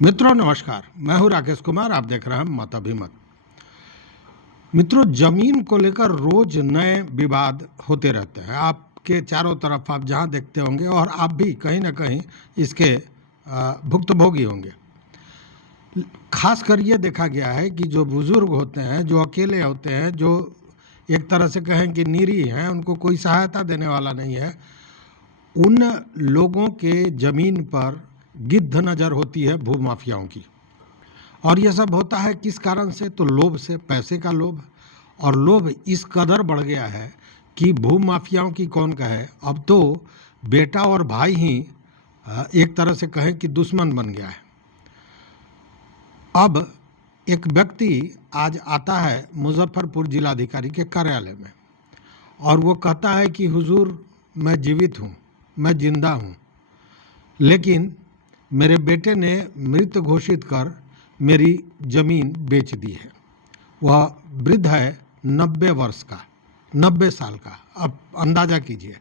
मित्रों नमस्कार, मैं हूं राकेश कुमार। आप देख रहे हैं मत अभिमत। मित्रों, जमीन को लेकर रोज नए विवाद होते रहते हैं। आपके चारों तरफ आप जहां देखते होंगे और आप भी कहीं ना कहीं इसके भुक्तभोगी होंगे। खासकर ये देखा गया है कि जो बुजुर्ग होते हैं, जो अकेले होते हैं, जो एक तरह से कहें कि निरीह हैं, उनको कोई सहायता देने वाला नहीं है, उन लोगों के जमीन पर गिद्ध नज़र होती है भूमाफियाओं की। और यह सब होता है किस कारण से? तो लोभ से, पैसे का लोभ। और लोभ इस कदर बढ़ गया है कि भूमाफियाओं की कौन कहे, अब तो बेटा और भाई ही एक तरह से कहें कि दुश्मन बन गया है। अब एक व्यक्ति आज आता है मुजफ्फरपुर जिलाधिकारी के कार्यालय में और वो कहता है कि हुजूर, मैं जीवित हूँ, मैं जिंदा हूँ, लेकिन मेरे बेटे ने मृत घोषित कर मेरी ज़मीन बेच दी है। वह वृद्ध है, 90 वर्ष का, 90 साल का। अब अंदाज़ा कीजिए।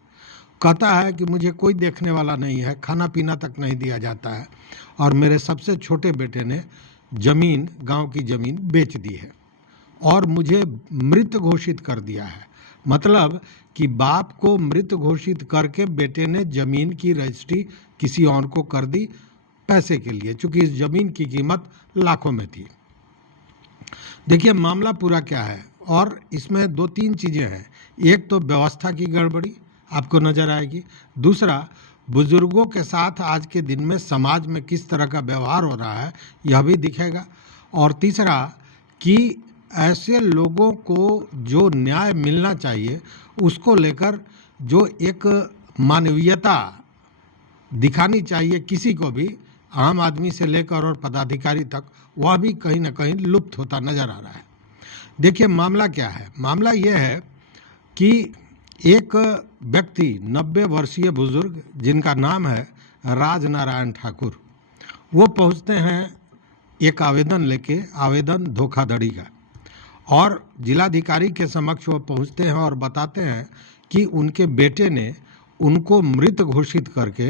कहता है कि मुझे कोई देखने वाला नहीं है, खाना पीना तक नहीं दिया जाता है और मेरे सबसे छोटे बेटे ने ज़मीन, गांव की ज़मीन बेच दी है और मुझे मृत घोषित कर दिया है। मतलब कि बाप को मृत घोषित करके बेटे ने ज़मीन की रजिस्ट्री किसी और को कर दी पैसे के लिए, चूँकि इस ज़मीन की कीमत लाखों में थी। देखिए मामला पूरा क्या है, और इसमें दो तीन चीज़ें हैं। एक तो व्यवस्था की गड़बड़ी आपको नज़र आएगी, दूसरा बुजुर्गों के साथ आज के दिन में समाज में किस तरह का व्यवहार हो रहा है यह भी दिखेगा, और तीसरा कि ऐसे लोगों को जो न्याय मिलना चाहिए उसको लेकर जो एक मानवीयता दिखानी चाहिए किसी को भी, आम आदमी से लेकर और पदाधिकारी तक, वह भी कहीं ना कहीं लुप्त होता नजर आ रहा है। देखिए मामला क्या है। मामला यह है कि एक व्यक्ति, 90 वर्षीय बुजुर्ग, जिनका नाम है राज नारायण ठाकुर, वो पहुंचते हैं एक आवेदन लेके, आवेदन धोखाधड़ी का, और जिलाधिकारी के समक्ष वो पहुंचते हैं और बताते हैं कि उनके बेटे ने उनको मृत घोषित करके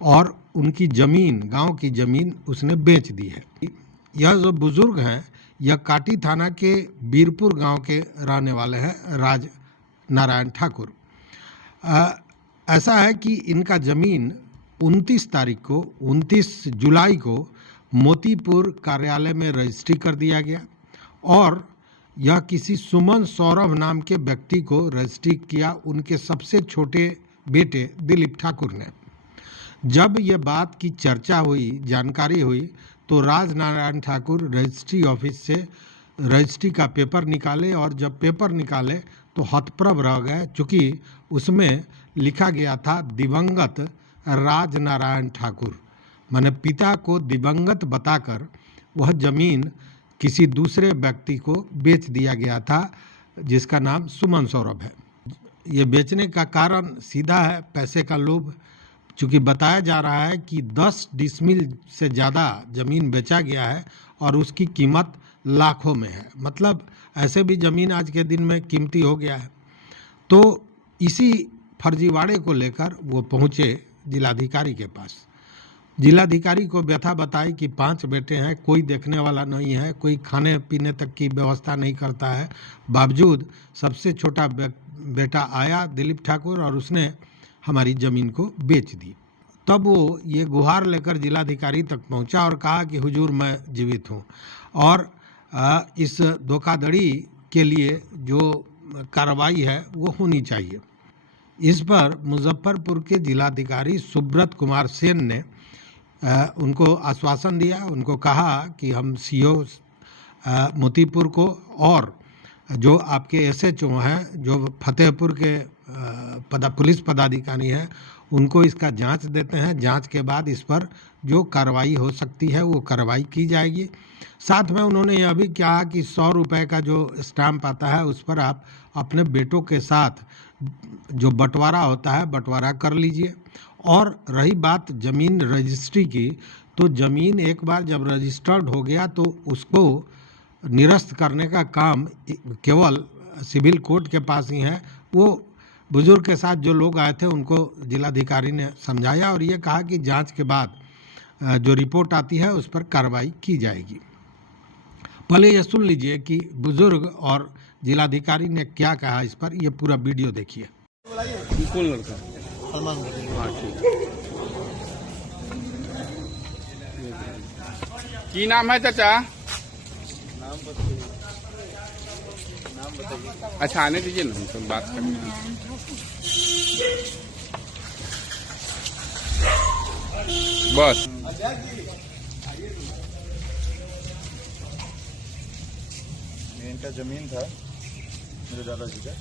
और उनकी ज़मीन, गांव की ज़मीन उसने बेच दी है। यह जो बुजुर्ग हैं, यह काटी थाना के बीरपुर गांव के रहने वाले हैं, राज नारायण ठाकुर। ऐसा है कि इनका ज़मीन 29 तारीख को, 29 जुलाई को मोतीपुर कार्यालय में रजिस्ट्री कर दिया गया और यह किसी सुमन सौरभ नाम के व्यक्ति को रजिस्ट्री किया, उनके सबसे छोटे बेटे दिलीप ठाकुर ने। जब ये बात की चर्चा हुई, जानकारी हुई, तो राज नारायण ठाकुर रजिस्ट्री ऑफिस से रजिस्ट्री का पेपर निकाले, और जब पेपर निकाले तो हतप्रभ रह गए, चूँकि उसमें लिखा गया था दिवंगत राज नारायण ठाकुर। माने पिता को दिवंगत बताकर वह ज़मीन किसी दूसरे व्यक्ति को बेच दिया गया था, जिसका नाम सुमन सौरभ है। ये बेचने का कारण सीधा है, पैसे का लोभ। चूँकि बताया जा रहा है कि 10 डिसमिल से ज़्यादा ज़मीन बेचा गया है और उसकी कीमत लाखों में है। मतलब ऐसे भी ज़मीन आज के दिन में कीमती हो गया है। तो इसी फर्जीवाड़े को लेकर वो पहुँचे जिलाधिकारी के पास। जिलाधिकारी को व्यथा बताई कि 5 बेटे हैं, कोई देखने वाला नहीं है, कोई खाने पीने तक की व्यवस्था नहीं करता है। बावजूद सबसे छोटा बेटा आया, दिलीप ठाकुर, और उसने हमारी ज़मीन को बेच दी। तब वो ये गुहार लेकर जिलाधिकारी तक पहुंचा और कहा कि हुजूर, मैं जीवित हूं और इस धोखाधड़ी के लिए जो कार्रवाई है वो होनी चाहिए। इस पर मुजफ्फरपुर के जिलाधिकारी सुब्रत कुमार सेन ने उनको आश्वासन दिया। उनको कहा कि हम सीओ मोतीपुर को और जो आपके एसएचओ हैं, जो फतेहपुर के पुलिस पदाधिकारी हैं, उनको इसका जांच देते हैं। जांच के बाद इस पर जो कार्रवाई हो सकती है वो कार्रवाई की जाएगी। साथ में उन्होंने यह भी कहा कि 100 रुपये का जो स्टाम्प आता है उस पर आप अपने बेटों के साथ जो बंटवारा होता है बंटवारा कर लीजिए। और रही बात ज़मीन रजिस्ट्री की, तो ज़मीन एक बार जब रजिस्टर्ड हो गया तो उसको निरस्त करने का काम केवल सिविल कोर्ट के पास ही है। वो बुजुर्ग के साथ जो लोग आए थे उनको जिलाधिकारी ने समझाया और ये कहा कि जांच के बाद जो रिपोर्ट आती है उस पर कार्रवाई की जाएगी। पहले ये सुन लीजिए कि बुजुर्ग और जिलाधिकारी ने क्या कहा इस पर, ये पूरा वीडियो देखिए। कौन लड़का? सलमान। हाँ ठीक। की नाम है चाचा? नाम बताइए। अच्छा आने दीजिए ना, हम सब बात करेंगे। बस इनका जमीन था मेरे दादाजी का।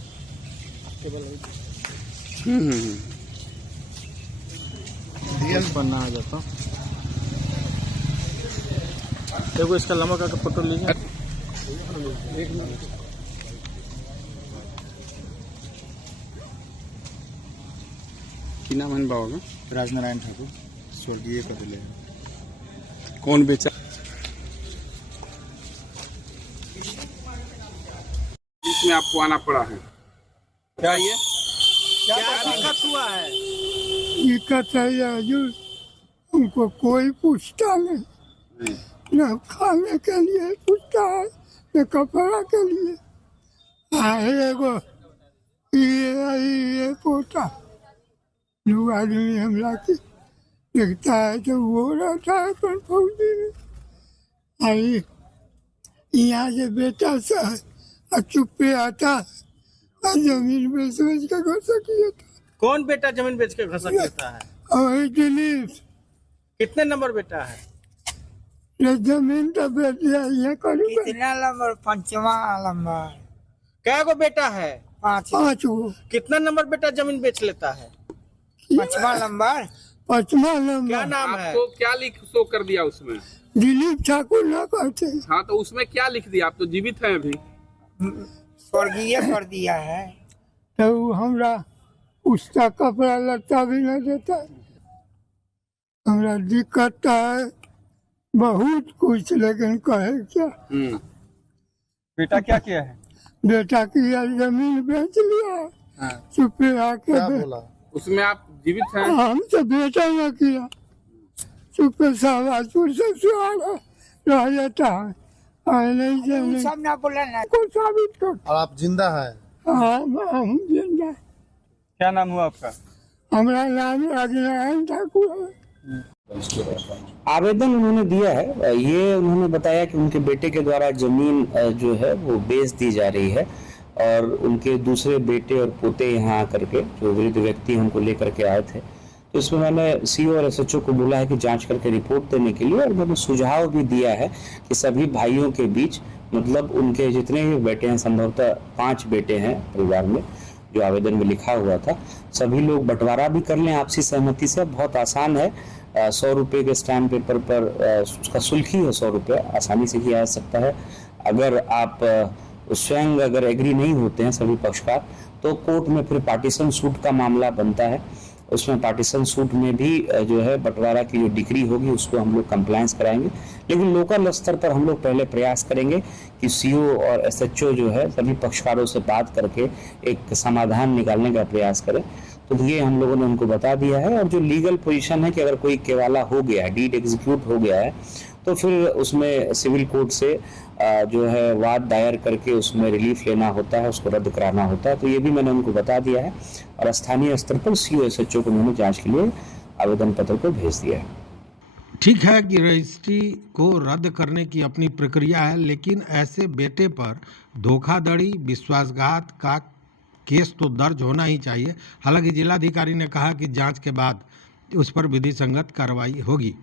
डीएल बनना आ जाता। देखो इसका लंबा का फोटो लीजिए। की नाम है बाबा? राजनारायण ठाकुर, स्वर्गीय कपिल। कौन बेचा? इसमें आपको आना पड़ा है क्या? ये क्या दिक्कत हुआ है? दिक्कत है जो उनको कोई पूछता नहीं, न खाने के लिए पूछता है न कपड़ा के लिए। एगो ये पोता दो आदमी हमला के देखता है तो वो रहता है पर फौजी में। आई यहाँ से बेटा सा चुप्पे आता और जमीन बेच बेच के घर से किया था। कौन बेटा जमीन बेच के घसक लेता है? और दिलीप कितने नंबर बेटा है? ये जमीन तो बेच दिया ये करीब कितना नंबर? पांचवा नंबर। क्या गो बेटा है? पांच। पाँच गो। कितना नंबर बेटा जमीन बेच लेता है? पांचवा नंबर। पांचवा क्या नंबर नाम है? आपको क्या लिख शो कर दिया उसमें? दिलीप ठाकुर ना कहते। हाँ तो उसमें क्या लिख दिया? आप तो जीवित हैं अभी। स्वर्गीय कर दिया है। तो वो हमरा उसका कपड़ा लत्ता भी न देता। हमरा दिक्कत है बहुत कुछ, लेकिन कहे क्या। बेटा क्या किया है? बेटा की जमीन बेच लिया चुपे आके क्या बोला? उसमें आप जीवित हैं? हम तो बेटा न किया, चुपे शाहबाजपुर से सवाल रह जाता है। नहीं जाने सब ना बोला ना। को साबित कर। और आप जिंदा है? हम जिंदा। क्या नाम हुआ आपका? हमारा नाम राजनारायण ठाकुर है। आवेदन उन्होंने दिया है। ये उन्होंने बताया कि उनके बेटे के द्वारा जमीन जो है वो बेच दी जा रही है और उनके दूसरे बेटे और पोते यहाँ आकर के जो वृद्ध व्यक्ति हमको लेकर के आए थे, तो इसमें मैंने सीओ और एसएचओ को बोला है कि जांच करके रिपोर्ट देने के लिए, और मैंने सुझाव भी दिया है कि सभी भाइयों के बीच, मतलब उनके जितने भी बेटे हैं, संभवतः 5 बेटे हैं परिवार में जो आवेदन में लिखा हुआ था, सभी लोग बंटवारा भी कर लें आपसी सहमति से। बहुत आसान है, 100 रुपये के स्टैम्प पेपर पर उसका शुल्क ही है 100 रुपये, आसानी से किया जा सकता है। अगर आप स्वयं अगर एग्री नहीं होते हैं सभी पक्षकार, तो कोर्ट में फिर पार्टीशन सूट का मामला बनता है। उसमें पार्टीशन सूट में भी जो है बंटवारा की जो डिग्री होगी उसको हम लोग कंप्लायंस कराएंगे। लेकिन लोकल स्तर पर हम लोग पहले प्रयास करेंगे कि सीओ और एसएचओ जो है सभी पक्षकारों से बात करके एक समाधान निकालने का प्रयास करें। तो ये हम लोगों ने उनको बता दिया है। और जो लीगल पोजीशन है कि अगर कोई केवाला हो गया है, डीड एग्जीक्यूट हो गया है, तो फिर उसमें सिविल कोर्ट से जो है वाद दायर करके उसमें रिलीफ लेना होता है, उसको रद्द कराना होता है। तो ये भी मैंने उनको बता दिया है और स्थानीय स्तर पर सीओ एसएचओ को मैंने जांच के लिए आवेदन पत्र को भेज दिया है। ठीक है कि रजिस्ट्री को रद्द करने की अपनी प्रक्रिया है, लेकिन ऐसे बेटे पर धोखाधड़ी, विश्वासघात का केस तो दर्ज होना ही चाहिए। हालांकि जिलाधिकारी ने कहा कि जांच के बाद उस पर विधि संगत कार्रवाई होगी,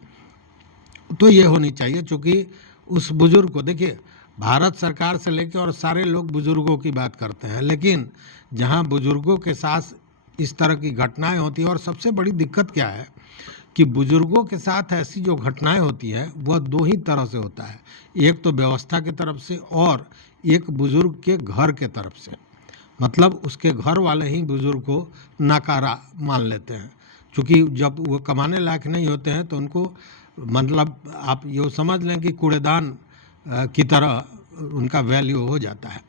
तो ये होनी चाहिए। चूँकि उस बुजुर्ग को, देखिए भारत सरकार से लेकर और सारे लोग बुजुर्गों की बात करते हैं, लेकिन जहां बुजुर्गों के साथ इस तरह की घटनाएं होती हैं, और सबसे बड़ी दिक्कत क्या है कि बुजुर्गों के साथ ऐसी जो घटनाएं होती है वह 2 ही तरह से होता है। एक तो व्यवस्था की तरफ से और एक बुजुर्ग के घर के तरफ से, मतलब उसके घर वाले ही बुजुर्ग को नाकारा मान लेते हैं। क्योंकि जब वो कमाने लायक नहीं होते हैं तो उनको, मतलब आप ये समझ लें कि कूड़ेदान की तरह उनका वैल्यू हो जाता है।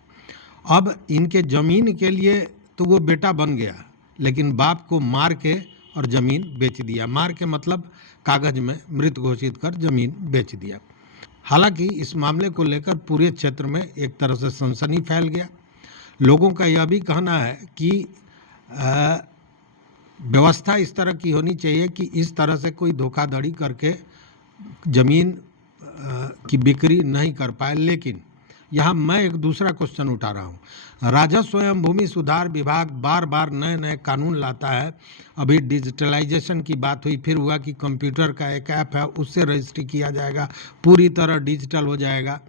अब इनके ज़मीन के लिए तो वो बेटा बन गया, लेकिन बाप को मार के और ज़मीन बेच दिया। मार के मतलब कागज में मृत घोषित कर ज़मीन बेच दिया। हालांकि इस मामले को लेकर पूरे क्षेत्र में एक तरह से सनसनी फैल गया। लोगों का यह भी कहना है कि व्यवस्था इस तरह की होनी चाहिए कि इस तरह से कोई धोखाधड़ी करके ज़मीन की बिक्री नहीं कर पाए। लेकिन यहाँ मैं एक दूसरा क्वेश्चन उठा रहा हूँ। राजस्व एवं भूमि सुधार विभाग बार बार नए नए कानून लाता है। अभी डिजिटलाइजेशन की बात हुई, फिर हुआ कि कंप्यूटर का एक ऐप है उससे रजिस्ट्री किया जाएगा, पूरी तरह डिजिटल हो जाएगा,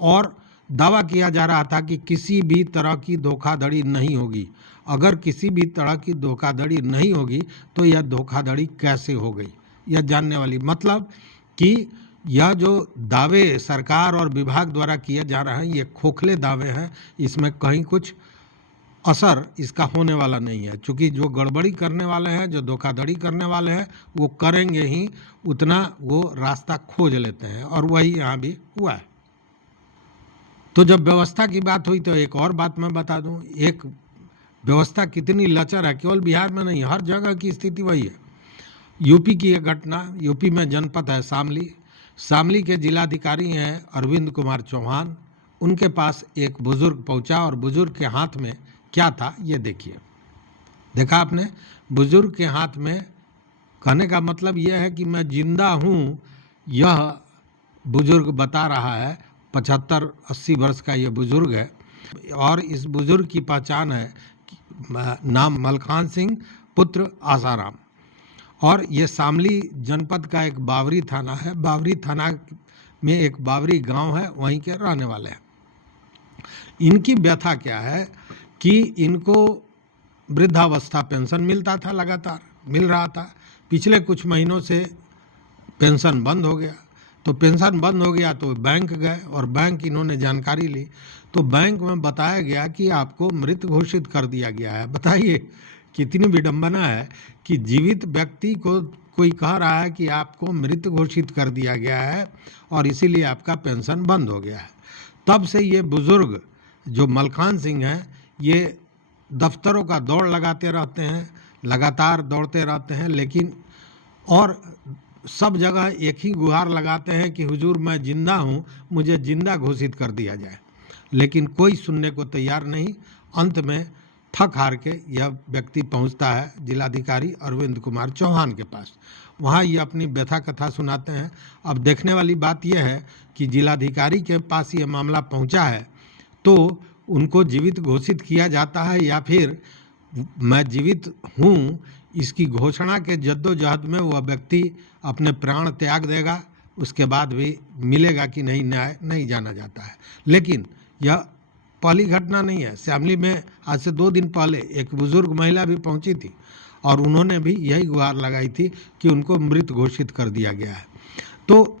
और दावा किया जा रहा था कि किसी भी तरह की धोखाधड़ी नहीं होगी। अगर किसी भी तरह की धोखाधड़ी नहीं होगी तो यह धोखाधड़ी कैसे हो गई, यह जानने वाली, मतलब कि यह जो दावे सरकार और विभाग द्वारा किए जा रहे हैं ये खोखले दावे हैं, इसमें कहीं कुछ असर इसका होने वाला नहीं है। क्योंकि जो गड़बड़ी करने वाले हैं, जो धोखाधड़ी करने वाले हैं, वो करेंगे ही, उतना वो रास्ता खोज लेते हैं, और वही यहाँ भी हुआ है। तो जब व्यवस्था की बात हुई तो एक और बात मैं बता दूं, एक व्यवस्था कितनी लचर है, केवल बिहार में नहीं, हर जगह की स्थिति वही है। यूपी की एक घटना, यूपी में जनपद है शामली के जिलाधिकारी हैं अरविंद कुमार चौहान। उनके पास एक बुजुर्ग पहुंचा और बुजुर्ग के हाथ में क्या था ये देखिए। देखा आपने, बुजुर्ग के हाथ में, कहने का मतलब यह है कि मैं जिंदा हूँ, यह बुजुर्ग बता रहा है। 75-80 वर्ष का ये बुजुर्ग है, और इस बुजुर्ग की पहचान है, नाम मलखान सिंह पुत्र आसाराम, और ये शामली जनपद का एक बावरी थाना है। बावरी थाना में एक बावरी गांव है, वहीं के रहने वाले हैं। इनकी व्यथा क्या है कि इनको वृद्धावस्था पेंशन मिलता था, लगातार मिल रहा था। पिछले कुछ महीनों से पेंशन बंद हो गया। तो पेंशन बंद हो गया तो बैंक गए, और बैंक इन्होंने जानकारी ली तो बैंक में बताया गया कि आपको मृत घोषित कर दिया गया है। बताइए कितनी विडंबना है कि जीवित व्यक्ति को कोई कह रहा है कि आपको मृत घोषित कर दिया गया है और इसीलिए आपका पेंशन बंद हो गया है। तब से ये बुजुर्ग जो मलखान सिंह हैं, ये दफ्तरों का दौड़ लगाते रहते हैं, लगातार दौड़ते रहते हैं, लेकिन और सब जगह एक ही गुहार लगाते हैं कि हुजूर मैं जिंदा हूँ, मुझे जिंदा घोषित कर दिया जाए, लेकिन कोई सुनने को तैयार नहीं। अंत में थक हार के यह व्यक्ति पहुंचता है जिलाधिकारी अरविंद कुमार चौहान के पास। वहाँ ये अपनी व्यथा कथा सुनाते हैं। अब देखने वाली बात यह है कि जिलाधिकारी के पास ये मामला पहुंचा है तो उनको जीवित घोषित किया जाता है, या फिर मैं जीवित हूँ इसकी घोषणा के जद्दोजहद में वह व्यक्ति अपने प्राण त्याग देगा, उसके बाद भी मिलेगा कि नहीं न्याय नहीं जाना जाता है। लेकिन यह पहली घटना नहीं है। शामली में आज से 2 दिन पहले एक बुजुर्ग महिला भी पहुंची थी और उन्होंने भी यही गुहार लगाई थी कि उनको मृत घोषित कर दिया गया है। तो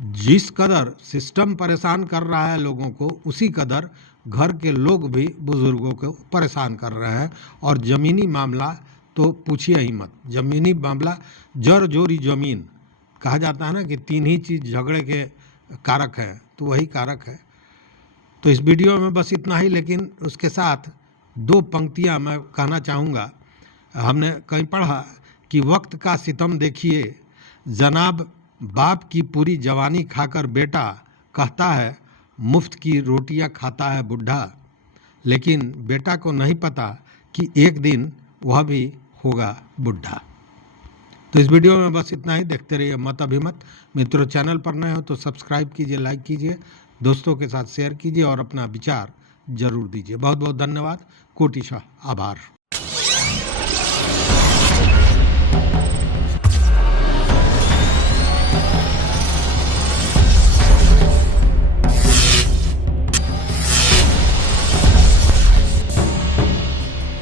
जिस कदर सिस्टम परेशान कर रहा है लोगों को, उसी कदर घर के लोग भी बुजुर्गों को परेशान कर रहे हैं। और ज़मीनी मामला तो पूछिए ही मत। ज़मीनी मामला, जर जोरी ज़मीन कहा जाता है ना कि 3 ही चीज़ झगड़े के कारक हैं, तो वही कारक है। तो इस वीडियो में बस इतना ही, लेकिन उसके साथ 2 पंक्तियां मैं कहना चाहूँगा। हमने कहीं पढ़ा कि वक्त का सितम देखिए जनाब, बाप की पूरी जवानी खाकर बेटा कहता है मुफ्त की रोटियां खाता है बुढ़ा, लेकिन बेटा को नहीं पता कि एक दिन वह भी होगा बुढ़ा। तो इस वीडियो में बस इतना ही। देखते रहिए मत अभिमत। मित्रों, चैनल पर नए हो तो सब्सक्राइब कीजिए, लाइक कीजिए, दोस्तों के साथ शेयर कीजिए और अपना विचार जरूर दीजिए। बहुत बहुत धन्यवाद, कोटिशः आभार।